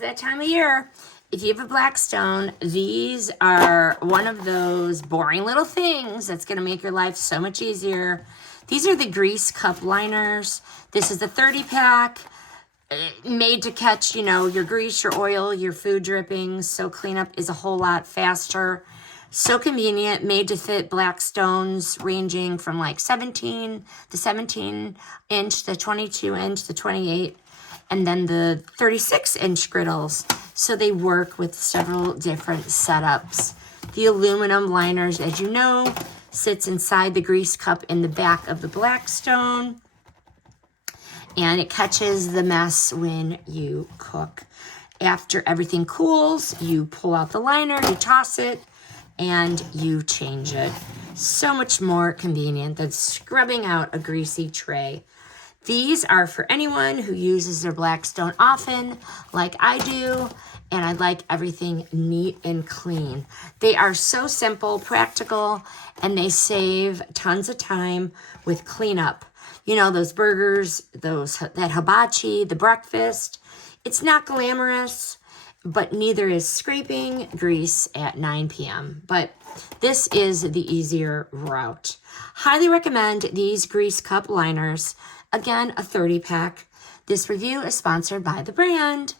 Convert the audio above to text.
That time of year, if you have a Blackstone, these are one of those boring little things that's going to make your life so much easier. These are the grease cup liners. This is the 30-pack, made to catch, you know, your grease, your oil, your food drippings, so cleanup is a whole lot faster. So convenient, made to fit Blackstones ranging from like 17 inch, the 22 inch, the 28, and then the 36-inch griddles. So they work with several different setups. The aluminum liners, as you know, sits inside the grease cup in the back of the Blackstone, and it catches the mess when you cook. After everything cools, you pull out the liner, you toss it, and you change it. So much more convenient than scrubbing out a greasy tray. These are for anyone who uses their Blackstone often, like I do, and I like everything neat and clean. They are so simple, practical, and they save tons of time with cleanup. You know, those burgers, that hibachi, the breakfast. It's not glamorous, but neither is scraping grease at 9 p.m. But this is the easier route. Highly recommend these grease cup liners. Again, a 30-pack. This review is sponsored by the brand.